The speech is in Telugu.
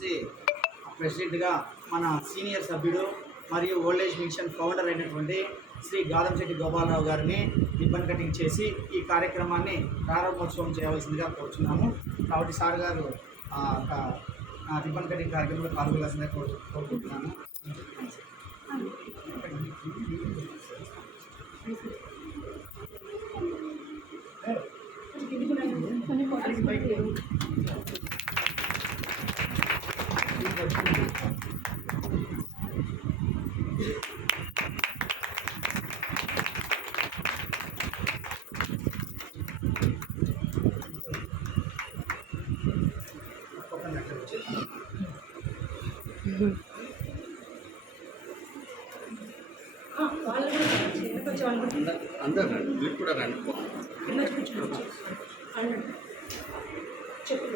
ఫౌండేషన్స్కి ప్రెసిడెంట్గా మన సీనియర్ సభ్యుడు మరియు ఓల్డ్ ఏజ్ మిషన్ ఫౌండర్ అయినటువంటి శ్రీ గాదంశెట్టి గోపాలరావు గారిని రిబ్బన్ కటింగ్ చేసి ఈ కార్యక్రమాన్ని ప్రారంభోత్సవం చేయవలసిందిగా కోరుచున్నాము. కాబట్టి సార్ గారు రిబ్బన్ కటింగ్ కార్యక్రమంలో పాల్గొనాల్సిందిగా కోరుకుంటున్నాను. అందరూ రండి, మీరు కూడా రండి. చెప్పు